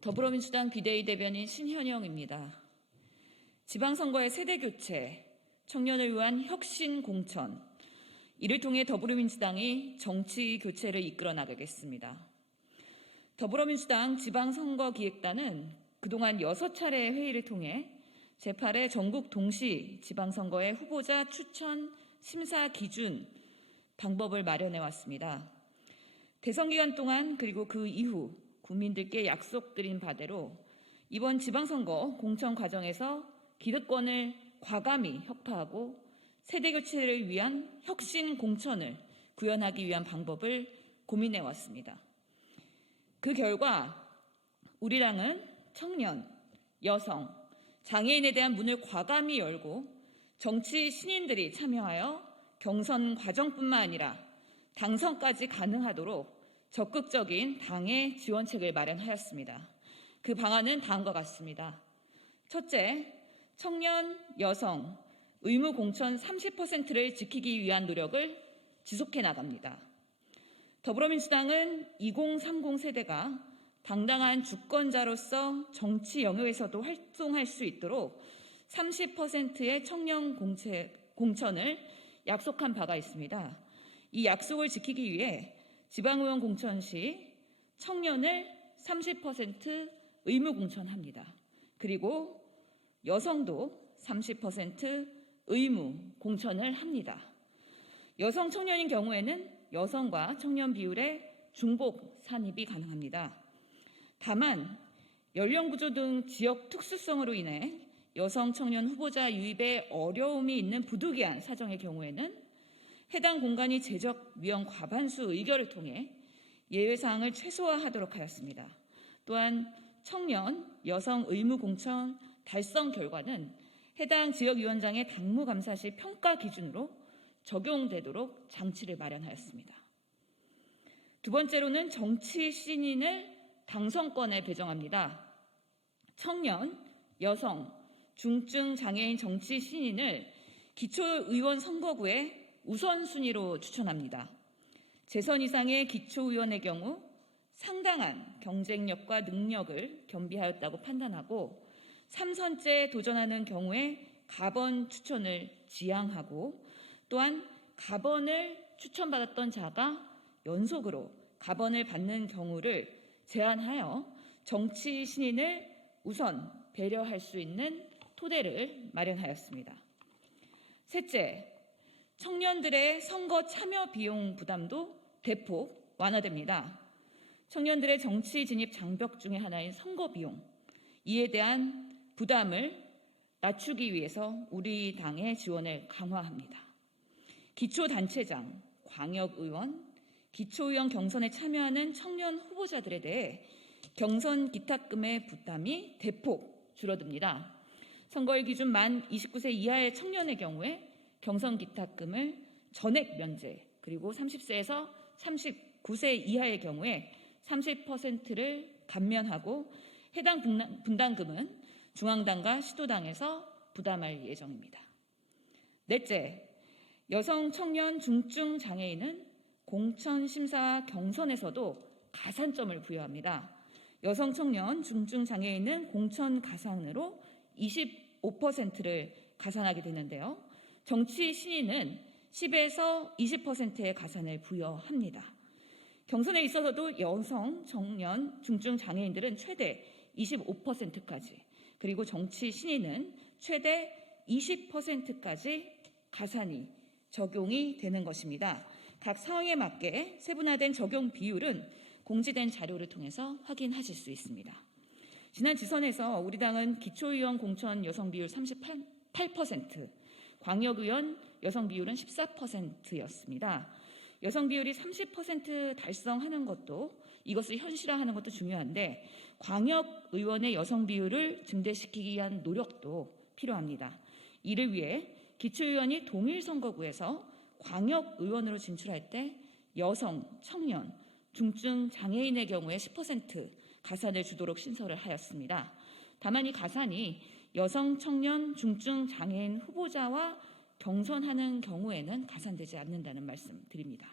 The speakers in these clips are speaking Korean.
더불어민주당 비대위 대변인 신현영입니다. 지방선거의 세대교체, 청년을 위한 혁신 공천, 이를 통해 더불어민주당이 정치교체를 이끌어 나가겠습니다. 더불어민주당 지방선거기획단은 그동안 6차례 회의를 통해 제8회 전국 동시 지방선거의 후보자 추천 심사 기준 방법을 마련해 왔습니다. 대선 기간 동안 그리고 그 이후 국민들께 약속드린 바대로 이번 지방선거 공천 과정에서 기득권을 과감히 혁파하고 세대교체를 위한 혁신 공천을 구현하기 위한 방법을 고민해 왔습니다. 그 결과 우리 당은 청년, 여성, 장애인에 대한 문을 과감히 열고 정치 신인들이 참여하여 경선 과정뿐만 아니라 당선까지 가능하도록 적극적인 당의 지원책을 마련하였습니다. 그 방안은 다음과 같습니다. 첫째, 청년, 여성, 의무 공천 30%를 지키기 위한 노력을 지속해 나갑니다. 더불어민주당은 2030 세대가 당당한 주권자로서 정치 영역에서도 활동할 수 있도록 30%의 청년 공천을 약속한 바가 있습니다. 이 약속을 지키기 위해 지방의원 공천 시 청년을 30% 의무 공천합니다. 그리고 여성도 30% 의무 공천을 합니다. 여성 청년인 경우에는 여성과 청년 비율의 중복 산입이 가능합니다. 다만 연령 구조 등 지역 특수성으로 인해 여성 청년 후보자 유입에 어려움이 있는 부득이한 사정의 경우에는 해당 공간이 재적 위원 과반수 의결을 통해 예외사항을 최소화하도록 하였습니다. 또한 청년, 여성 의무 공천 달성 결과는 해당 지역위원장의 당무감사 시 평가 기준으로 적용되도록 장치를 마련하였습니다. 두 번째로는 정치 신인을 당선권에 배정합니다. 청년, 여성, 중증 장애인 정치 신인을 기초의원 선거구에 우선순위로 추천합니다. 재선 이상의 기초의원의 경우 상당한 경쟁력과 능력을 겸비하였다고 판단하고 3선째 도전하는 경우에 가번 추천을 지향하고 또한 가번을 추천받았던 자가 연속으로 가번을 받는 경우를 제한하여 정치 신인을 우선 배려할 수 있는 토대를 마련하였습니다. 셋째, 청년들의 선거 참여 비용 부담도 대폭 완화됩니다. 청년들의 정치 진입 장벽 중에 하나인 선거 비용, 이에 대한 부담을 낮추기 위해서 우리 당의 지원을 강화합니다. 기초단체장, 광역의원, 기초의원 경선에 참여하는 청년 후보자들에 대해 경선 기탁금의 부담이 대폭 줄어듭니다. 선거일 기준 만 29세 이하의 청년의 경우에 경선 기탁금을 전액 면제, 그리고 30세에서 39세 이하의 경우에 30%를 감면하고 해당 분담금은 중앙당과 시도당에서 부담할 예정입니다. 넷째, 여성, 청년, 중증 장애인은 공천심사 경선에서도 가산점을 부여합니다. 여성, 청년, 중증 장애인은 공천 가산으로 25%를 가산하게 되는데요. 정치 신인은 10에서 20%의 가산을 부여합니다. 경선에 있어서도 여성, 청년, 중증 장애인들은 최대 25%까지, 그리고 정치 신인은 최대 20%까지 가산이 적용이 되는 것입니다. 각 상황에 맞게 세분화된 적용 비율은 공지된 자료를 통해서 확인하실 수 있습니다. 지난 지선에서 우리 당은 기초의원 공천 여성 비율 38%, 광역의원 여성 비율은 14%였습니다. 여성 비율이 30% 달성하는 것도, 이것을 현실화하는 것도 중요한데 광역의원의 여성 비율을 증대시키기 위한 노력도 필요합니다. 이를 위해 기초의원이 동일 선거구에서 광역의원으로 진출할 때 여성, 청년, 중증 장애인의 경우에 10% 가산을 주도록 신설을 하였습니다. 다만 이 가산이 여성, 청년, 중증 장애인 후보자와 경선하는 경우에는 가산되지 않는다는 말씀 드립니다.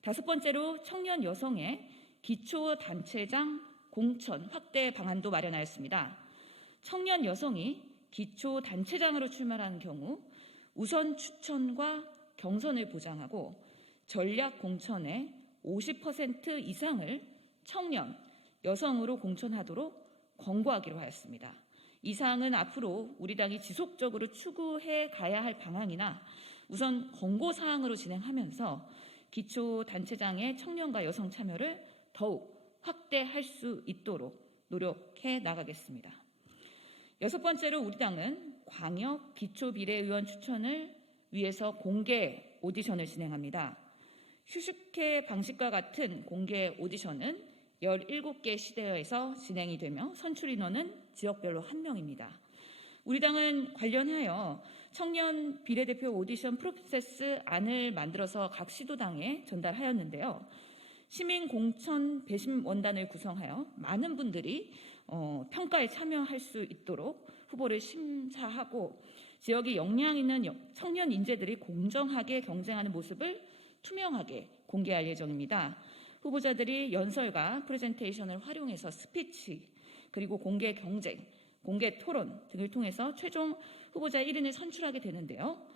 다섯 번째로 청년 여성의 기초단체장 공천 확대 방안도 마련하였습니다. 청년 여성이 기초단체장으로 출마하는 경우 우선 추천과 경선을 보장하고 전략 공천의 50% 이상을 청년, 여성으로 공천하도록 권고하기로 하였습니다. 이 사항은 앞으로 우리 당이 지속적으로 추구해 가야 할 방향이나 우선 권고 사항으로 진행하면서 기초단체장의 청년과 여성 참여를 더욱 확대할 수 있도록 노력해 나가겠습니다. 여섯 번째로 우리 당은 광역 기초비례의원 추천을 위해서 공개 오디션을 진행합니다. 휴식회 방식과 같은 공개 오디션은 17개 시대에서 진행이 되며 선출 인원은 지역별로 1명입니다. 우리 당은 관련하여 청년 비례대표 오디션 프로세스 안을 만들어서 각 시도당에 전달하였는데요. 시민 공천 배심 원단을 구성하여 많은 분들이 평가에 참여할 수 있도록 후보를 심사하고 지역에 역량 있는 청년 인재들이 공정하게 경쟁하는 모습을 투명하게 공개할 예정입니다. 후보자들이 연설과 프레젠테이션을 활용해서 스피치, 그리고 공개 경쟁, 공개 토론 등을 통해서 최종 후보자 1인을 선출하게 되는데요.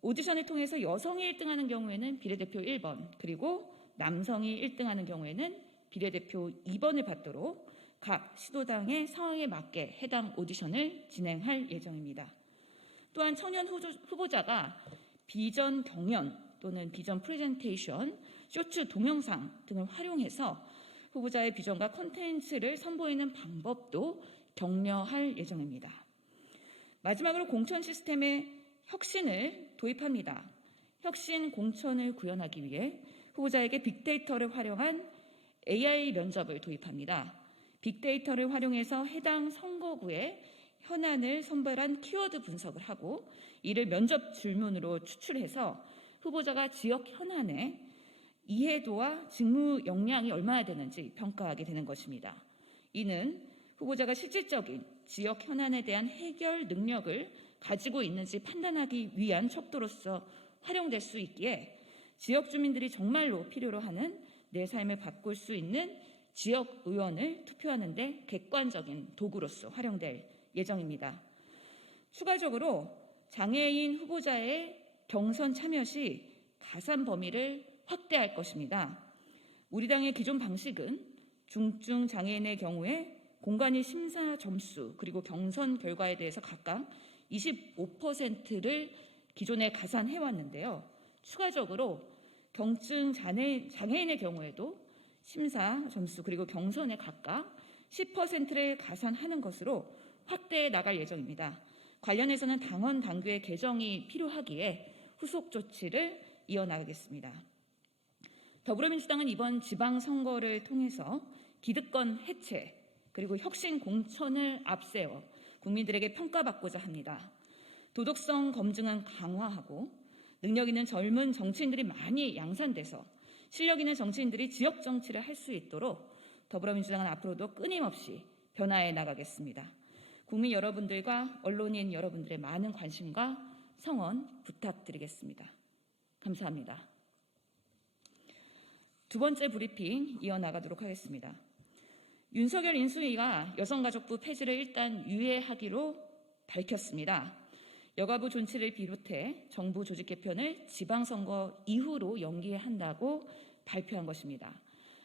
오디션을 통해서 여성이 1등하는 경우에는 비례대표 1번, 그리고 남성이 1등하는 경우에는 비례대표 2번을 받도록 각 시도당의 상황에 맞게 해당 오디션을 진행할 예정입니다. 또한 청년 후보자가 비전 경연 또는 비전 프레젠테이션, 쇼츠 동영상 등을 활용해서 후보자의 비전과 콘텐츠를 선보이는 방법도 격려할 예정입니다. 마지막으로 공천 시스템의 혁신을 도입합니다. 혁신 공천을 구현하기 위해 후보자에게 빅데이터를 활용한 AI 면접을 도입합니다. 빅데이터를 활용해서 해당 선거구의 현안을 선별한 키워드 분석을 하고 이를 면접 질문으로 추출해서 후보자가 지역 현안의 이해도와 직무 역량이 얼마나 되는지 평가하게 되는 것입니다. 이는 후보자가 실질적인 지역 현안에 대한 해결 능력을 가지고 있는지 판단하기 위한 척도로서 활용될 수 있기에 지역 주민들이 정말로 필요로 하는 내 삶을 바꿀 수 있는 지역 의원을 투표하는 데 객관적인 도구로서 활용될 예정입니다. 추가적으로 장애인 후보자의 경선 참여 시 가산 범위를 확대할 것입니다. 우리 당의 기존 방식은 중증 장애인의 경우에 공간이 심사 점수 그리고 경선 결과에 대해서 각각 25%를 기존에 가산해 왔는데요. 추가적으로 경증 장애인의 경우에도 심사 점수 그리고 경선에 각각 10%를 가산하는 것으로 확대해 나갈 예정입니다. 관련해서는 당원 당규의 개정이 필요하기에 후속 조치를 이어나가겠습니다. 더불어민주당은 이번 지방선거를 통해서 기득권 해체 그리고 혁신 공천을 앞세워 국민들에게 평가받고자 합니다. 도덕성 검증은 강화하고 능력 있는 젊은 정치인들이 많이 양산돼서 실력 있는 정치인들이 지역 정치를 할 수 있도록 더불어민주당은 앞으로도 끊임없이 변화해 나가겠습니다. 국민 여러분들과 언론인 여러분들의 많은 관심과 성원 부탁드리겠습니다. 감사합니다. 두 번째 브리핑 이어나가도록 하겠습니다. 윤석열 인수위가 여성가족부 폐지를 일단 유예하기로 밝혔습니다. 여가부 존치를 비롯해 정부 조직 개편을 지방선거 이후로 연기한다고 발표한 것입니다.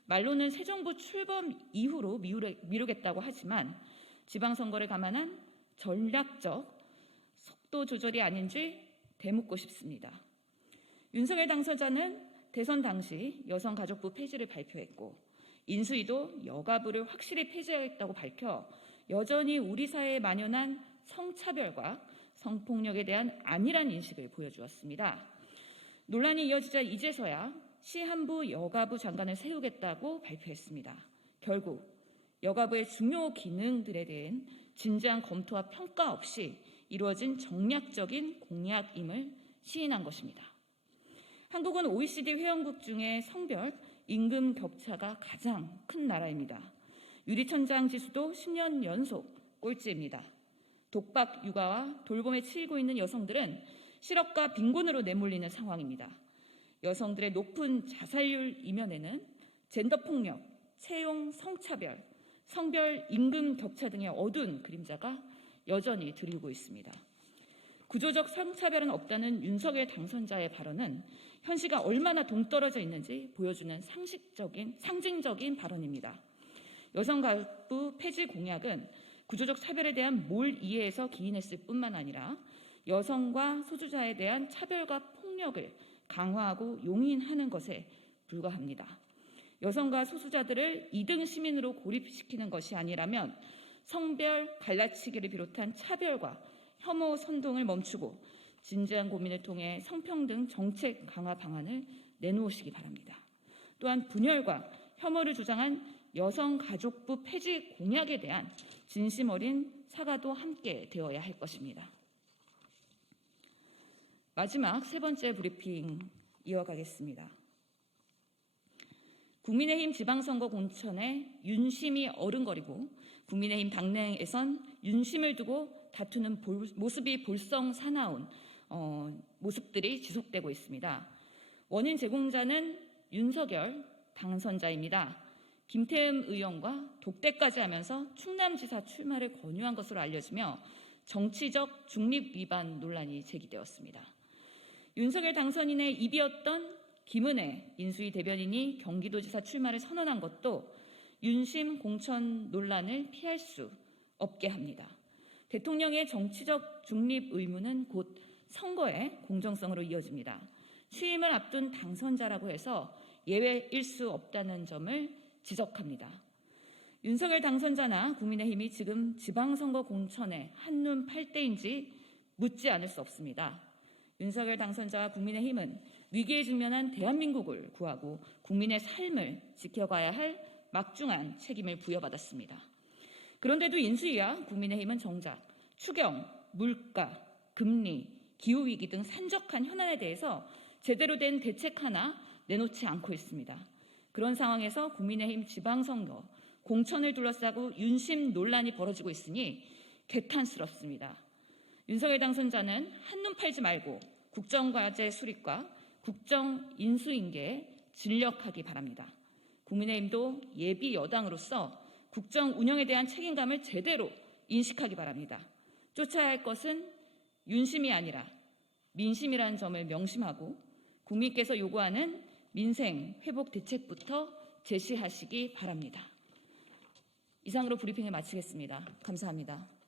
말로는 새 정부 출범 이후로 미루겠다고 하지만 지방선거를 감안한 전략적 속도 조절이 아닌지 되묻고 싶습니다. 윤석열 당선자는 대선 당시 여성가족부 폐지를 발표했고 인수위도 여가부를 확실히 폐지하겠다고 밝혀 여전히 우리 사회에 만연한 성차별과 성폭력에 대한 안일한 인식을 보여주었습니다. 논란이 이어지자 이제서야 시한부 여가부 장관을 세우겠다고 발표했습니다. 결국 여가부의 중요 기능들에 대한 진지한 검토와 평가 없이 이루어진 정략적인 공약임을 시인한 것입니다. 한국은 OECD 회원국 중에 성별, 임금 격차가 가장 큰 나라입니다. 유리천장 지수도 10년 연속 꼴찌입니다. 독박 육아와 돌봄에 치이고 있는 여성들은 실업과 빈곤으로 내몰리는 상황입니다. 여성들의 높은 자살률 이면에는 젠더 폭력, 채용 성차별, 성별 임금 격차 등의 어두운 그림자가 여전히 드리우고 있습니다. 구조적 성차별은 없다는 윤석열 당선자의 발언은 현실과 얼마나 동떨어져 있는지 보여주는 상징적인 발언입니다. 여성가족부 폐지 공약은 구조적 차별에 대한 몰이해에서 기인했을 뿐만 아니라 여성과 소수자에 대한 차별과 폭력을 강화하고 용인하는 것에 불과합니다. 여성과 소수자들을 2등 시민으로 고립시키는 것이 아니라면 성별 갈라치기를 비롯한 차별과 혐오 선동을 멈추고 진지한 고민을 통해 성평등 정책 강화 방안을 내놓으시기 바랍니다. 또한 분열과 혐오를 주장한 여성가족부 폐지 공약에 대한 진심 어린 사과도 함께 되어야 할 것입니다. 마지막 세 번째 브리핑 이어가겠습니다. 국민의힘 지방선거 공천에 윤심이 어른거리고 국민의힘 당내에선 윤심을 두고 다투는 모습이 볼성 사나운 모습들이 지속되고 있습니다. 원인 제공자는 윤석열 당선자입니다. 김태흠 의원과 독대까지 하면서 충남지사 출마를 권유한 것으로 알려지며 정치적 중립 위반 논란이 제기되었습니다. 윤석열 당선인의 입이었던 김은혜 인수위 대변인이 경기도지사 출마를 선언한 것도 윤심 공천 논란을 피할 수 없게 합니다. 대통령의 정치적 중립 의무는 곧 선거의 공정성으로 이어집니다. 취임을 앞둔 당선자라고 해서 예외일 수 없다는 점을 지적합니다. 윤석열 당선자나 국민의힘이 지금 지방선거 공천에 한눈 팔 때인지 묻지 않을 수 없습니다. 윤석열 당선자와 국민의힘은 위기에 직면한 대한민국을 구하고 국민의 삶을 지켜가야 할 막중한 책임을 부여받았습니다. 그런데도 인수위와 국민의힘은 정작 추경, 물가, 금리, 기후위기 등 산적한 현안에 대해서 제대로 된 대책 하나 내놓지 않고 있습니다. 그런 상황에서 국민의힘 지방선거 공천을 둘러싸고 윤심 논란이 벌어지고 있으니 개탄스럽습니다. 윤석열 당선자는 한눈 팔지 말고 국정과제 수립과 국정 인수인계에 진력하기 바랍니다. 국민의힘도 예비 여당으로서 국정 운영에 대한 책임감을 제대로 인식하기 바랍니다. 쫓아야 할 것은 윤심이 아니라 민심이라는 점을 명심하고 국민께서 요구하는 민생 회복 대책부터 제시하시기 바랍니다. 이상으로 브리핑을 마치겠습니다. 감사합니다.